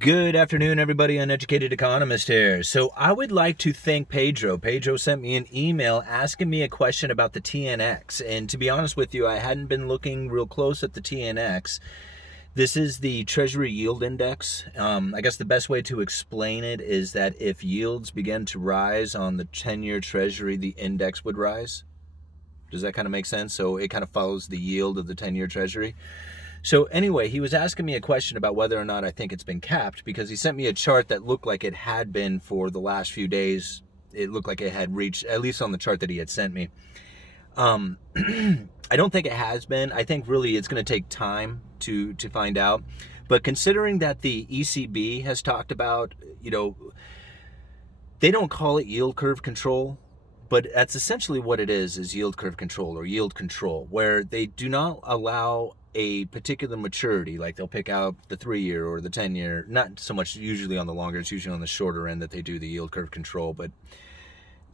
Good afternoon, everybody. Uneducated Economist here. So I would like to thank Pedro. Pedro sent me an email asking me a question about the TNX. And to be honest with you, I hadn't been looking real close at the TNX. This is the Treasury Yield Index. I guess the best way to explain it is that if yields began to rise on the 10-year Treasury, the index would rise. Does that kind of make sense? So it kind of follows the yield of the 10-year Treasury. So anyway, he was asking me a question about whether or not I think it's been capped, because he sent me a chart that looked like it had been for the last few days. It looked like it had reached, at least on the chart that he had sent me. I don't think it has been. I think really it's going to take time to find out. But considering that the ECB has talked about, they don't call it yield curve control, but that's essentially what it is yield curve control or yield control, where they do not allow a particular maturity, like they'll pick out the 3-year or the 10-year, not so much usually on the longer, it's usually on the shorter end that they do the yield curve control, but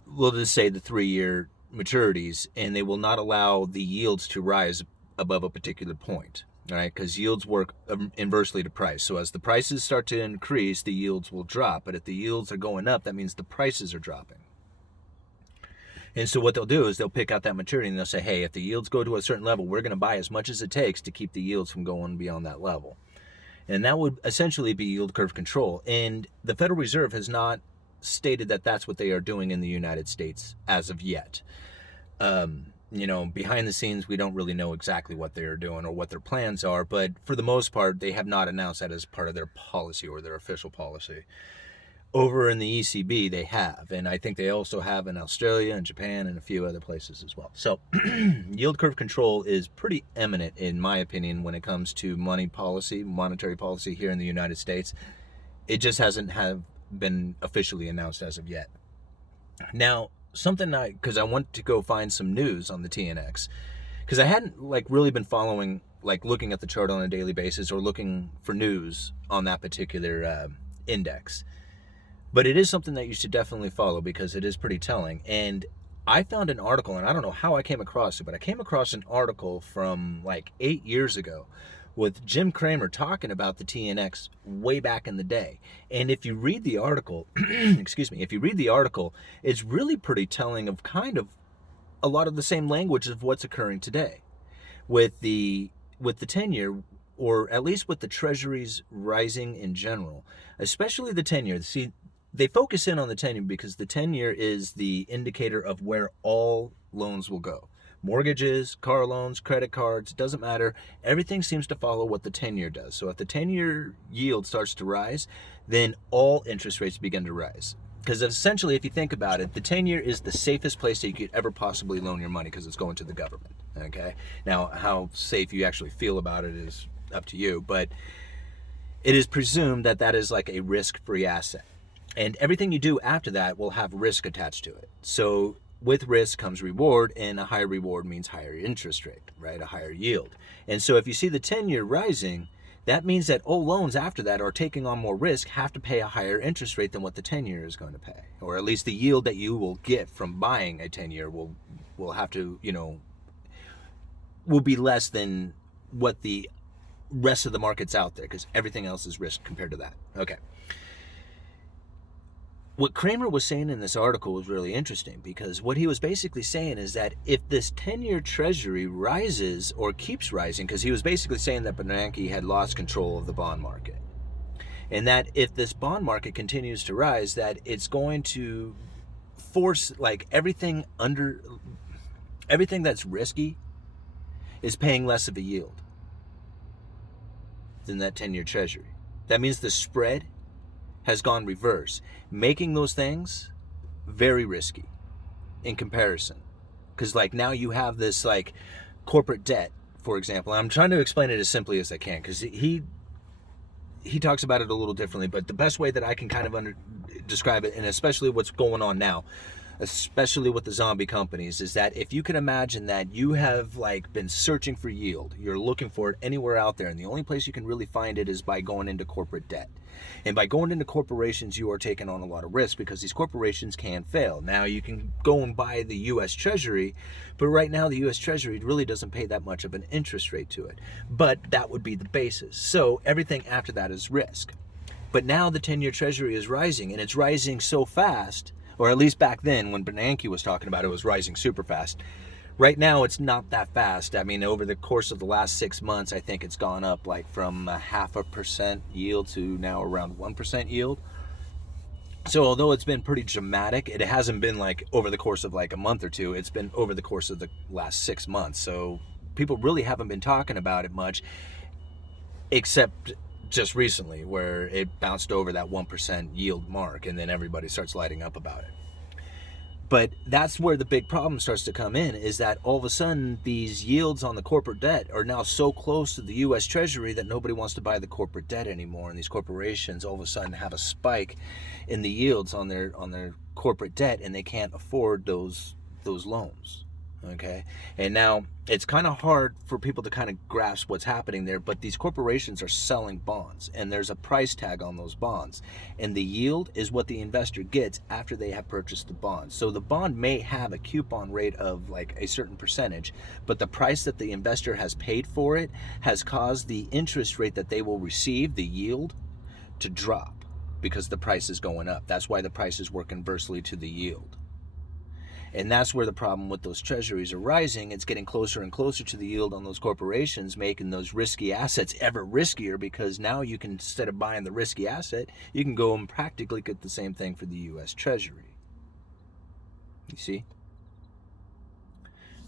we'll just say the 3-year maturities, and they will not allow the yields to rise above a particular point, all right? Because yields work inversely to price. So as the prices start to increase, the yields will drop, but if the yields are going up, that means the prices are dropping. And so what they'll do is they'll pick out that maturity and they'll say, hey, if the yields go to a certain level, we're going to buy as much as it takes to keep the yields from going beyond that level. And that would essentially be yield curve control. And the Federal Reserve has not stated that that's what they are doing in the United States as of yet. Behind the scenes, we don't really know exactly what they are doing or what their plans are. But for the most part, they have not announced that as part of their policy or their official policy. Over in the ECB, they have, and I think they also have in Australia and Japan and a few other places as well. So yield curve control is pretty eminent, in my opinion, when it comes to monetary policy here in the United States. It just hasn't been officially announced as of yet. Now, because I want to go find some news on the TNX, because I hadn't really been following, looking at the chart on a daily basis or looking for news on that particular index. But it is something that you should definitely follow because it is pretty telling. And I found an article, and I don't know how I came across it, but I came across an article from 8 years ago with Jim Cramer talking about the TNX way back in the day. And if you read the article, it's really pretty telling of kind of a lot of the same language of what's occurring today with the 10-year, or at least with the treasuries rising in general, especially the 10-year. See, they focus in on the 10-year because the 10-year is the indicator of where all loans will go. Mortgages, car loans, credit cards, doesn't matter. Everything seems to follow what the 10-year does. So if the 10-year yield starts to rise, then all interest rates begin to rise. Because essentially, if you think about it, the 10-year is the safest place that you could ever possibly loan your money because it's going to the government, okay? Now, how safe you actually feel about it is up to you, but it is presumed that that is like a risk-free asset. And everything you do after that will have risk attached to it. So with risk comes reward, and a higher reward means higher interest rate, right? A higher yield. And so if you see the 10-year rising, that means that all loans after that are taking on more risk, have to pay a higher interest rate than what the 10-year is going to pay. Or at least the yield that you will get from buying a 10-year will have to, will be less than what the rest of the market's out there, because everything else is risk compared to that. Okay. What Cramer was saying in this article was really interesting, because what he was basically saying is that if this 10-year treasury rises or keeps rising, because he was basically saying that Bernanke had lost control of the bond market, and that if this bond market continues to rise, that it's going to force everything that's risky is paying less of a yield than that 10-year treasury. That means the spread has gone reverse, making those things very risky in comparison. Because now you have this corporate debt, for example. I'm trying to explain it as simply as I can, because he talks about it a little differently, but the best way that I can kind of describe it, and especially what's going on now, especially with the zombie companies, is that if you can imagine that you have been searching for yield, you're looking for it anywhere out there, and the only place you can really find it is by going into corporate debt. And by going into corporations, you are taking on a lot of risk, because these corporations can fail. Now you can go and buy the U.S. Treasury, but right now the U.S. Treasury really doesn't pay that much of an interest rate to it. But that would be the basis. So everything after that is risk. But now the 10-year Treasury is rising, and it's rising so fast, or at least back then when Bernanke was talking about it, it was rising super fast. Right now, it's not that fast. I mean, over the course of the last 6 months, I think it's gone up like from 0.5% yield to now around 1% yield. So although it's been pretty dramatic, it hasn't been like over the course of like a month or two. It's been over the course of the last 6 months. So people really haven't been talking about it much, except just recently where it bounced over that 1% yield mark, and then everybody starts lighting up about it. But that's where the big problem starts to come in, is that all of a sudden these yields on the corporate debt are now so close to the U.S. Treasury that nobody wants to buy the corporate debt anymore, and these corporations all of a sudden have a spike in the yields on their corporate debt, and they can't afford those loans. Okay, and now it's kind of hard for people to kind of grasp what's happening there, but these corporations are selling bonds, and there's a price tag on those bonds, and the yield is what the investor gets after they have purchased the bond. So the bond may have a coupon rate of like a certain percentage, but the price that the investor has paid for it has caused the interest rate that they will receive, the yield, to drop because the price is going up. That's why the prices work inversely to the yield. And that's where the problem with those treasuries are rising. It's getting closer and closer to the yield on those corporations, making those risky assets ever riskier, because now you can, instead of buying the risky asset, you can go and practically get the same thing for the U.S. Treasury. You see?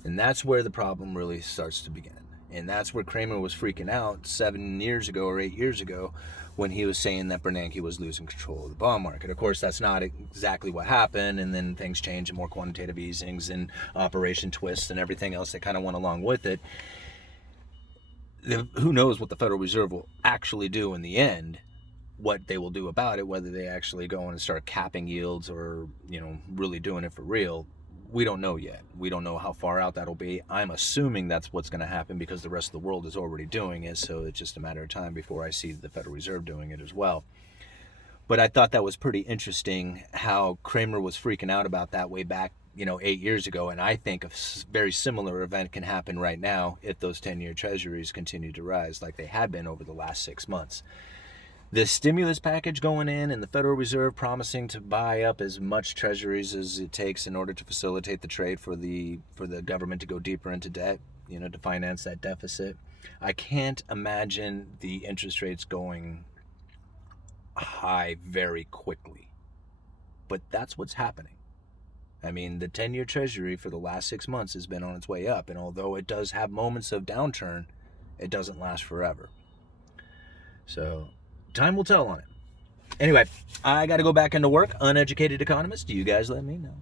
And that's where the problem really starts to begin. And that's where Cramer was freaking out 7 years ago or 8 years ago when he was saying that Bernanke was losing control of the bond market. Of course, that's not exactly what happened, and then things changed and more quantitative easings and Operation Twist and everything else that kind of went along with it. Who knows what the Federal Reserve will actually do in the end, what they will do about it, whether they actually go in and start capping yields or, really doing it for real. We don't know yet. We don't know how far out that'll be. I'm assuming that's what's going to happen because the rest of the world is already doing it, so it's just a matter of time before I see the Federal Reserve doing it as well. But I thought that was pretty interesting how Cramer was freaking out about that way back, 8 years ago, and I think a very similar event can happen right now if those 10-year treasuries continue to rise like they had been over the last 6 months. This stimulus package going in, and the Federal Reserve promising to buy up as much treasuries as it takes in order to facilitate the trade for the government to go deeper into debt, to finance that deficit. I can't imagine the interest rates going high very quickly. But that's what's happening. I mean, the 10-year treasury for the last 6 months has been on its way up, and although it does have moments of downturn, it doesn't last forever. So time will tell on it. Anyway, I got to go back into work. Uneducated Economist. You guys let me know.